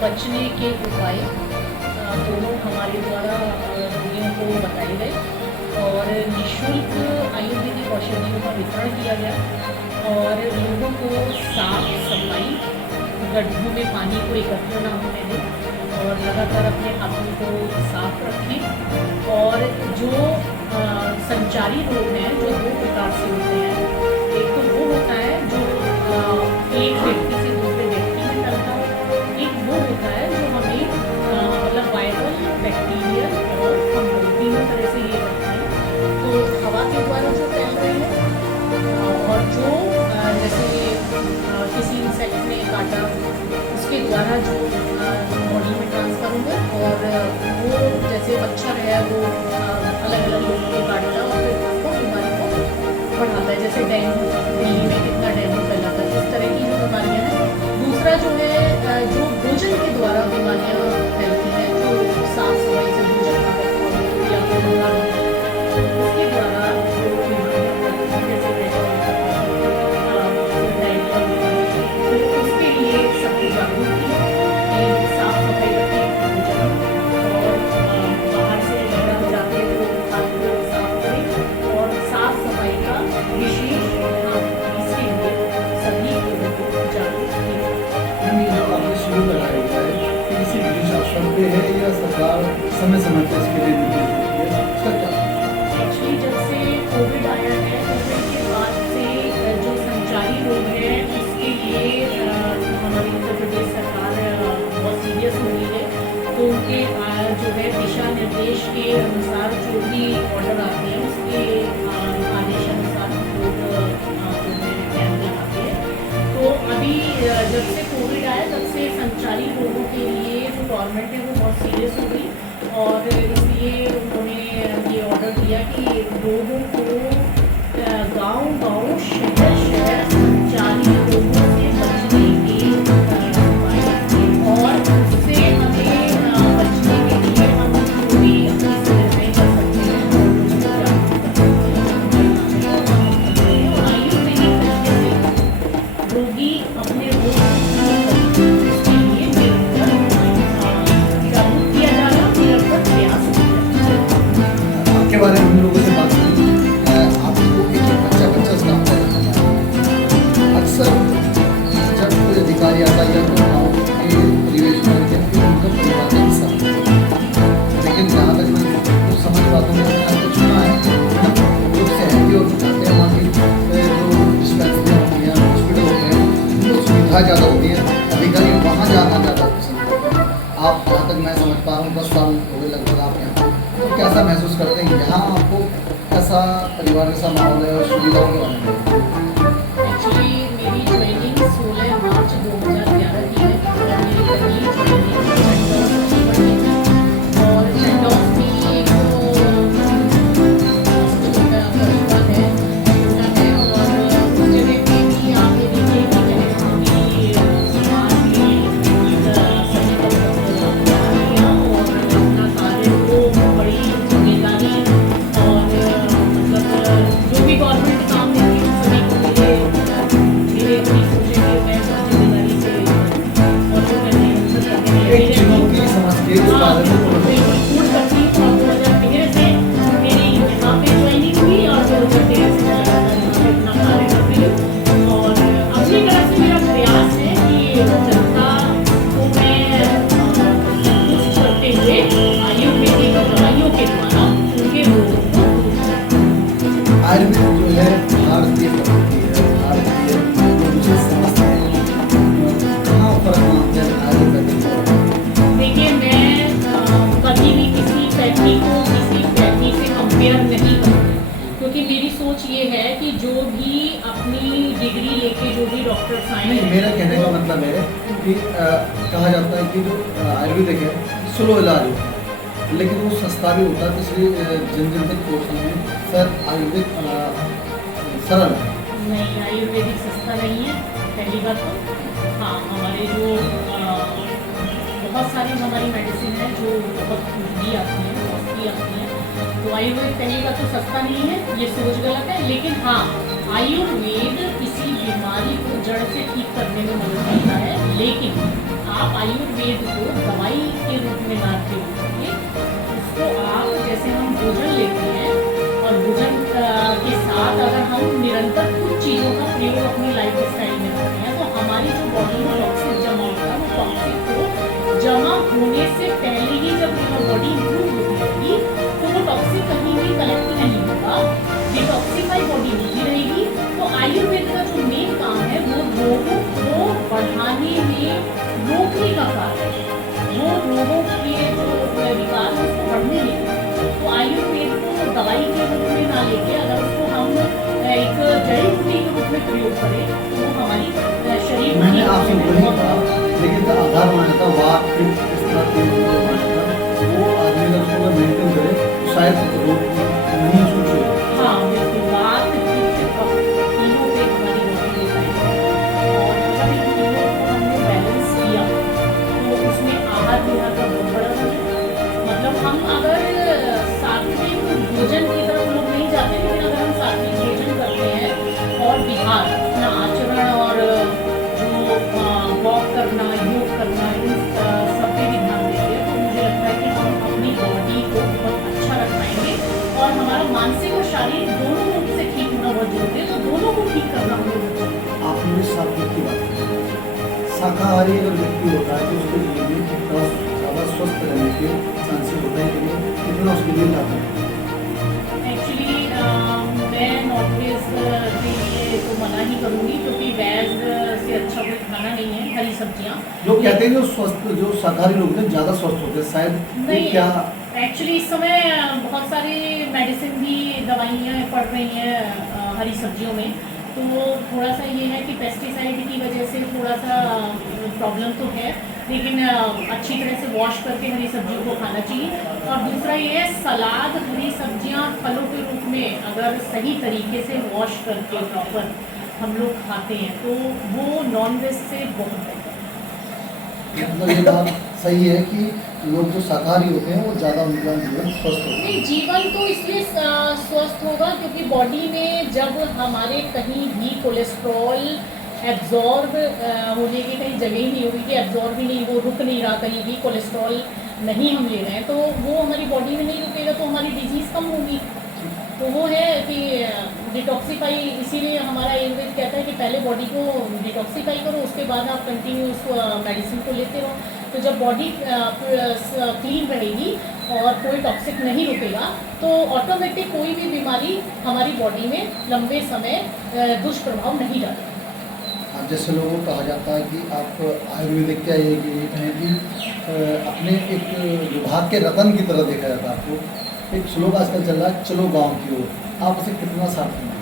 बचने के उपाय दोनों हमारे द्वारा रोगियों को बताए गए और निःशुल्क आयुर्वेदिक औषधियों का वितरण किया गया और लोगों को साफ सफाई, गड्ढों में पानी को एकत्र न होने दें और लगातार अपने हाथों को साफ रखें। और जो संचारी रोग हैं जो 2 प्रकार से होते हैं, एक तो वो होता है जो एक व्यक्ति से दूसरे व्यक्ति में फैलता है, एक वो होता है जो हमें मतलब वायरल, बैक्टीरियल और फंगल तीनों तरह से ये करता है। तो हवा के द्वारा जो फैल रहे हैं और जो जैसे किसी इंसेक्ट ने काटा उसके द्वारा जो बॉडी में ट्रांसफर होगा और वो जैसे मच्छर है वो अलग अलग लोगों को काटता है और फिर उसको बीमारी को बढ़ाता है। जैसे डेंगू, दिल्ली में कितना डेंगू फैला था, इस तरह की जो बीमारियाँ हैं। दूसरा जो है जो भोजन के द्वारा बीमारियाँ फैलती हैं, जो साफ सफाई से भोजन ना करना या फिर उसके द्वारा जो बीमारियाँ फैलती हैं जैसे उसके लिए सबको जागरूक किया कि साफ सफाई रखें भोजन और बाहर से अगर जाते हैं तो हाथ को साफ करें और साफ सफाई का विशेष इसके लिए सभी लोगों को जागरूक किया। आपने शुरू कराया है कि किसी विशेष अवसर पे है या सरकार समय समय पर इसके लिए निर्देश देती है, उसका क्या? एक्चुअली जब से कोविड आया है, कोविड के बाद से जो संचारी रोग है उसके लिए हमारी उत्तर प्रदेश सरकार बहुत सीरियस हो गई है। तो उनके जो है दिशा निर्देश के अनुसार जो भी ऑर्डर आते हैं उसके आदेश अनुसार लोग कैंप लगाते हैं। तो अभी जब से कोविड आया तब से संचारी रोगों के लिए जो गवर्नमेंट है वो बहुत सीरियस हो गई और इसलिए उन्होंने ये ऑर्डर दिया कि लोगों को गांव-गांव, शहर-शहर संचारी रोगों से बचने के उपाय और उससे हमें बचने के लिए हम जो भी अपनी सुविधाएं कर सकते हैं और जागरूक कर सकते हैं। और आयुर्वेदिक तरीके से रोगी अपने रोग उसके लिए निरंतर जागरूक किया जाना, निरंतर प्रयास किया जाना। आपके बारे में हम लोगों से बात करें, आपको एक बच्चा स्टाफ करना है। अक्सर जब कोई अधिकारी आता है या तो गाँव के परिवेश में आते हैं, फिर उनका परिवार का हिस्सा होता है। लेकिन जहाँ तक मैं कुछ समझ पाता हूँ, मैंने आपको सुना है लोग सहयोगी और जाते हैं वहाँ की जो डिस्पेंसरियाँ होती हैं, हॉस्पिटल होते हैं, उनको सुविधा ज़्यादा होती है, अधिकारी वहाँ जाना ज़्यादा पसंद करते हैं। आप जहाँ तक मैं समझ पा रहा हूँ 10 साल हो गए लगभग आप यहाँ, तो कैसा महसूस करते हैं यहाँ? आपको कैसा परिवार जैसा माहौल है और सुविधाओं के बारे में? एक्चुअली मेरी ज्वाइनिंग 16 मार्च 2011 की है और मेरी पहली ज्वाइनिंग सेंटॉस की थी और सेंटॉस में एक छोटा कस्बा है और उस जगह पे भी आप ये देखिए कि जैसे समाज में सभी तैयारियाँ और अपना कार्य को बड़ी जिम्मेदारी और मतलब जो भी गवर्नमेंट काम देती है सभी को मेरे अपनी सोचे कि मैं जिम्मेदारी से और वो करने एक चुनौती समझ के इस बारे में पूर्ण करती हूँ। और 2013 से मेरी यहाँ पे ज्वाइनिंग हुई और 2013 से मैं यहाँ पे अपना कार्य कर रही हूँ और अपनी तरफ से मेरा प्रयास है कि जनता को मैं संतुष्ट करते हुए आयुर्वेदिक दवाइयों के द्वारा उनके रोगों को दूर करूँ। आयुर्वेद जो है भारतीय पद्धति है, भारतीय जो मुझे समझते हैं कहाँ फर्क मानते हैं आयुर्वेदिक और? देखिए मैं कभी भी किसी पैथी को किसी पैथी से कंपेयर नहीं करती क्योंकि मेरी सोच ये है कि जो भी अपनी डिग्री लेके जो भी डॉक्टर्स आए नहीं, मेरा कहने का मतलब है कि कहा जाता है कि जो आयुर्वेदिक है स्लो इलाज होता है, लेकिन वो सस्ता भी होता है, इसलिए जिन जिन तक पहुँचने में शायद आयुर्वेद सरल है। नहीं, आयुर्वेदिक सस्ता नहीं है पहली बात तो। हाँ, हमारे जो बहुत सारी हमारी मेडिसिन है जो बहुत महंगी आती है, कॉस्टली आती है, तो आयुर्वेद पहली बात तो सस्ता नहीं है, ये सोच गलत है। लेकिन हाँ, आयुर्वेद किसी बीमारी को जड़ से ठीक करने में मदद करता है, लेकिन आप आयुर्वेद को दवाई के रूप में ना प्रयोग करिए, उसको आप जैसे हम भोजन लेते हैं और भोजन के साथ अगर हम निरंतर कुछ चीज़ों का प्रयोग अपनी लाइफ स्टाइल में करते हैं तो हमारी जो बॉडी में टॉक्सिक जमा होता है वो टॉक्सिक को जमा होने से पहले ही जब बॉडी इम्प्रूव होती रहेगी तो वो टॉक्सिक कहीं भी कलेक्ट नहीं होगा, डिटॉक्सिफाई बॉडी नहीं रहेगी। तो आयुर्वेद का जो मेन काम है वो रोगों को बढ़ाने में रोकने का कार्य है, वो रोगों के जो विकास है उसको बढ़ने देगा। तो आयुर्वेद को दवाई के रूप में ना लेके अगर उसको हम एक जड़ी बूटी के रूप में प्रयोग करें तो वो हमारी शरीर में मैंने आपसे वही कहा, लेकिन जो आधार माना था वात पित्त इस तरह के जो माना था वो आदमी अगर उसको मेंटेन करे तो शायद रोग नहीं छूटे। हाँ बिल्कुल, बात तीनों पे हमारी बॉडी डिपेंड है और जब इन तीनों को हमने बैलेंस किया तो उसमें आहार विहार का बहुत बड़ा रोल है। मतलब हम अगर सात्विक भोजन की तरफ लोग नहीं जाते, लेकिन अगर हम सात्विक भोजन करते हैं और विहार अपना आचरण और जो वॉक करना, योग करना, इन सब पे भी ध्यान देते हैं तो मुझे लगता है कि हम अपनी बॉडी को बहुत अच्छा रख पाएंगे और हमारा मानसिक और शारीरिक दोनों रूप से ठीक होना बहुत जरूरी है। तो दोनों को ठीक करना बहुत जरूरी है। आपने सात्विक की बात की, शाकाहारी अगर व्यक्ति होता है तो उसके लिए भी कितना ज़्यादा स्वस्थ रहने के चांसेस होते हैं कि नहीं, कितना उसके लिए लाभ है? एक्चुअली मैं नॉनवेज के लिए तो मना ही करूँगी क्योंकि वेज से अच्छा कोई खाना नहीं है, हरी सब्जियाँ। जो कहते हैं जो स्वस्थ जो शाकाहारी लोग हैं ज़्यादा स्वस्थ होते हैं, शायद ये नहीं, क्या? एक्चुअली इस समय बहुत सारी मेडिसिन भी दवाइयाँ पड़ रही हैं हरी सब्जियों में, तो थोड़ा सा ये है कि पेस्टिसाइड की वजह से थोड़ा सा प्रॉब्लम तो है, लेकिन अच्छी तरह से वॉश करके हरी सब्जियों को खाना चाहिए। और दूसरा ये है सलाद, हरी सब्जियां फलों के रूप में अगर सही तरीके से वॉश करके प्रॉपर हम लोग खाते हैं तो वो नॉन वेज से बहुत बेहतर है। मतलब ये बात सही है कि लोग जो शाकाहारी होते हैं वो ज़्यादा उनका जीवन स्वस्थ होता है। नहीं, जीवन तो इसलिए स्वस्थ होगा क्योंकि बॉडी में जब हमारे कहीं भी कोलेस्ट्रॉल एब्जॉर्ब होने की कहीं जगह ही नहीं होगी कि एब्जॉर्ब ही नहीं, वो रुक नहीं रहा, कहीं भी कोलेस्ट्रॉल नहीं हम ले रहे हैं तो वो हमारी बॉडी में नहीं रुकेगा तो हमारी डिजीज़ कम होगी। तो वो है कि डिटॉक्सीफाई, इसीलिए हमारा आयुर्वेद कहता है कि पहले बॉडी को डिटॉक्सीफाई करो, उसके बाद आप कंटिन्यू उस मेडिसिन को लेते रहो। तो जब बॉडी क्लीन रहेगी और कोई टॉक्सिक नहीं रुकेगा तो ऑटोमेटिक कोई भी बीमारी हमारी बॉडी में लंबे समय दुष्प्रभाव नहीं डालेगी। अब जैसे लोगों को कहा जाता है कि आप आयुर्वेदिक क्या ये कहें कि अपने एक विभाग के रतन की तरह देखा जाता है आपको। एक श्लोक आजकल चल रहा है, चलो गांव की ओर, आप उसे कितना साथ में?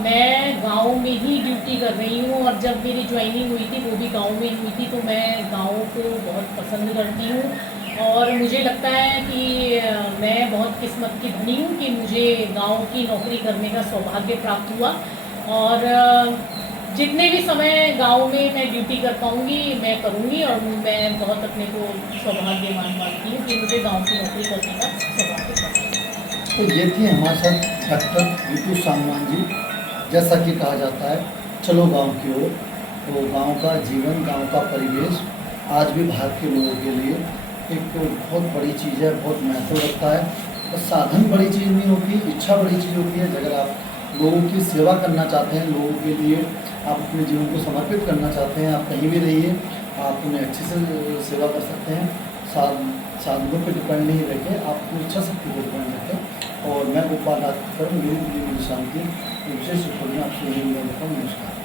मैं गांव में ही ड्यूटी कर रही हूँ और जब मेरी ज्वाइनिंग हुई थी वो भी गांव में हुई थी, तो मैं गांव को बहुत पसंद करती हूँ और मुझे लगता है कि मैं बहुत किस्मत की धनी हूँ कि मुझे गांव की नौकरी करने का सौभाग्य प्राप्त हुआ और जितने भी समय गांव में मैं ड्यूटी कर पाऊँगी मैं करूँगी और मैं बहुत अपने को सौभाग्यवान मानती हूँ कि मुझे गांव की नौकरी करने का सौभाग्य प्राप्त हुआ। तो ये थी हमारे साथ डॉक्टर रितु सांगवान जी। जैसा कि कहा जाता है चलो गांव की ओर, तो गांव का जीवन, गांव का परिवेश आज भी भारत के लोगों के लिए एक बहुत बड़ी चीज़ है, बहुत महत्व रखता है। और साधन बड़ी चीज़ नहीं होती, इच्छा बड़ी चीज़ होती है। अगर आप लोगों की सेवा करना चाहते हैं, लोगों के लिए आप अपने जीवन को समर्पित करना चाहते हैं, आप कहीं भी रहिए, आप उन्हें अच्छे से सेवा कर सकते हैं। साधनों पर डिपेंड नहीं रखे, आपको इच्छा शक्ति पर डिपेंड रखें। और मैं गोपाल डॉक्टर, मेरी शांति विशेष आपसे यही मिलता हूँ। नमस्कार।